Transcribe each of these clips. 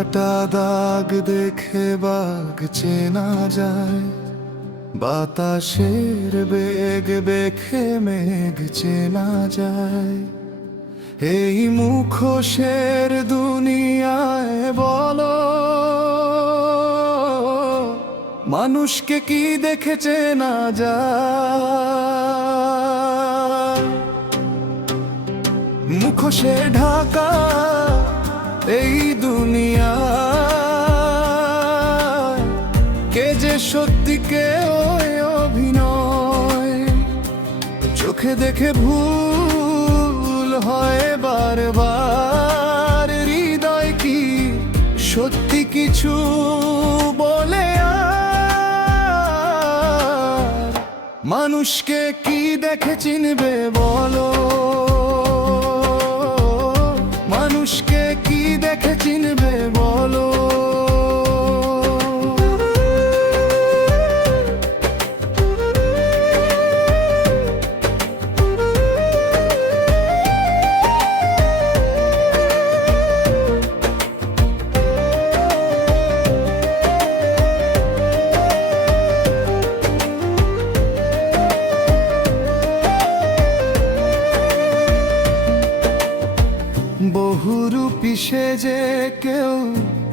কাটা দাগ দেখে বাঘ চেনা যায়, বাতাসের বেগ দেখে মেঘ চেনা যায়। এই মুখোশের দুনিয়ায় বলো, মানুষকে কি দেখে চেনা যায়? মুখোশে ঢাকা এই দুনিয়া, কে যে সত্যি কে ওই অভিনয়। চোখে দেখে ভুল হয় বারবার, হৃদয় কি সত্যি কিছু বলে আর? মানুষকে কি দেখে চিনবে বলো, মানুষকে কি দেখে চিনবে বলো? বহুরূপী সেজে কেউ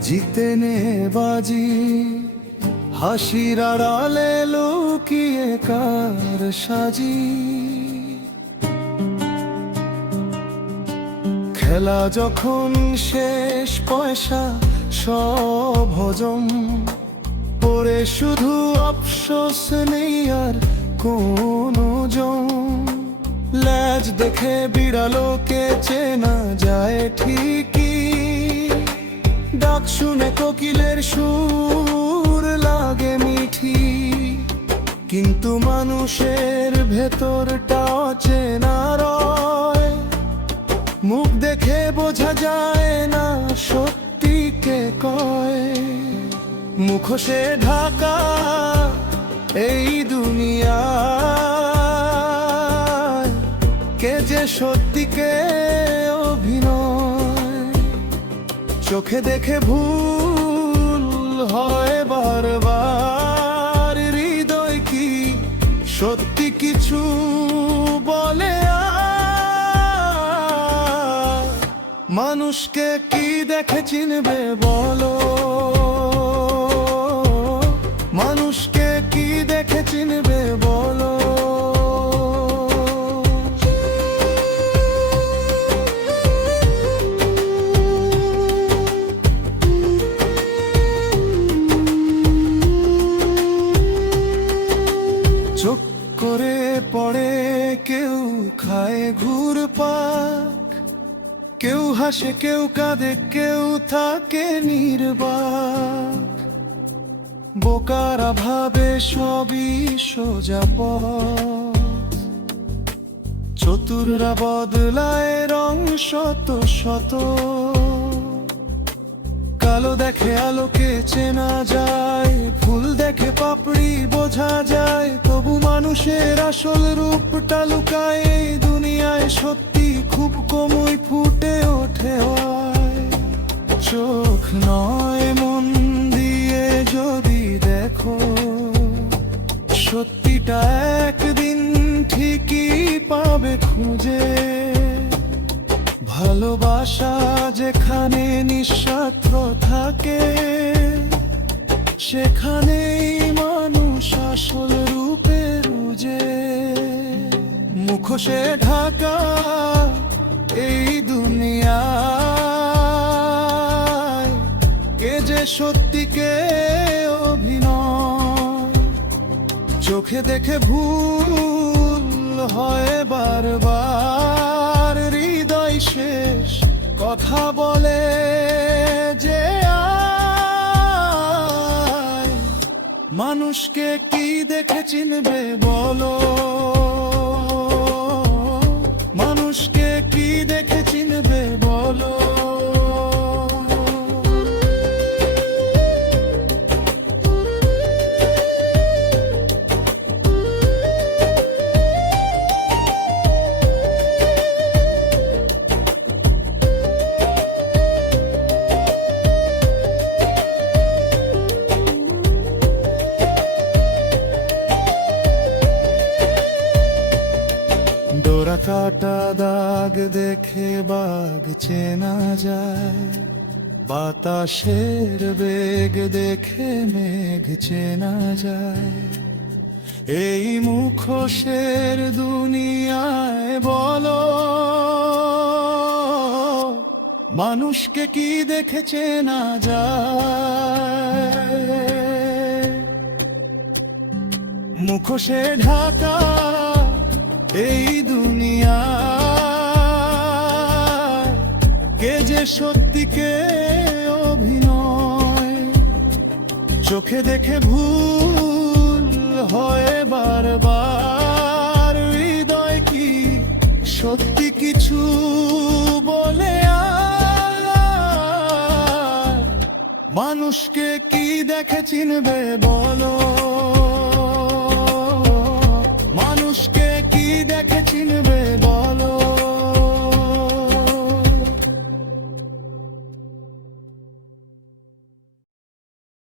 জিতে নে বাজি, হাসির আড়ালে লুকিয়ে কার সাজি। খেলা যখন শেষ পয়সা সব হজম, পরে শুধু আফসোস নেই আর কোনো জম। ল্যাজ দেখে বিড়ালকে চেনা যায় ঠিকই, ডাক শুনে কোকিলের সুর লাগে মিঠি। কিন্তু মানুষের ভেতরটা অচেনা রয়, মুখ দেখে বোঝা যায় না সত্যি কে কয়। মুখোশে ঢাকা এই দুনিয়া, কে যে সত্যি কে অভিনয়। চোখে দেখে ভুল হয় বারবার, হৃদয় কি সত্যি কিছু বলে আর? মানুষকে কি দেখে চিনবে বলো, মানুষকে কি দেখে চিনবে বলো? চোখ করে পড়ে কেউ খায় ঘুরপাক, কেউ হাসে কেউ কাঁদে কেউ থাকে নির্বাক। বোকারা ভাবে সবই সোজা পথ, চতুররা বদলায় রং শত শত। কালো দেখে আলোকে চেনা যায়, ফুল দেখে পাপড়ি বোঝা যায়। তবু মানুষের আসল রূপটা লুকায় এই দুনিয়ায়, সত্যি খুব কমই ফুটে ওঠে হয়। চোখ নয় মন দিয়ে যদি দেখো, সত্যিটা একদিন ঠিকই পাবে খুঁজে। ভালোবাসা যেখানে নিঃস্বার্থ থাকে, সেখানেই মানুষ আসল রূপে রুজে। মুখোশে ঢাকা এই দুনিয়ায়, কে যে সত্যি কে অভিনয়। চোখে দেখে ভুল হয় বারবার, হৃদয় শেষ কথা বলে যে আয়। মানুষকে কি দেখে চিনবে বলো, মানুষকে কি দেখে চিনবে বলো? কাটা দাগ দেখে বাঘ চেনা যায়, বাতাসের বেগ দেখে মেঘ চেনা যায়। এই মুখোশের দুনিয়ায় বলো, মানুষকে কি দেখে চেনা যায়? মুখোশে ঢাকা এই দুনিয়া, কে যে সত্যি কে অভিনয়। চোখে দেখে ভুল হয় বারবার, হৃদয় কি সত্যি কিছু বলে আর? মানুষকে কি দেখে চিনবে বলো?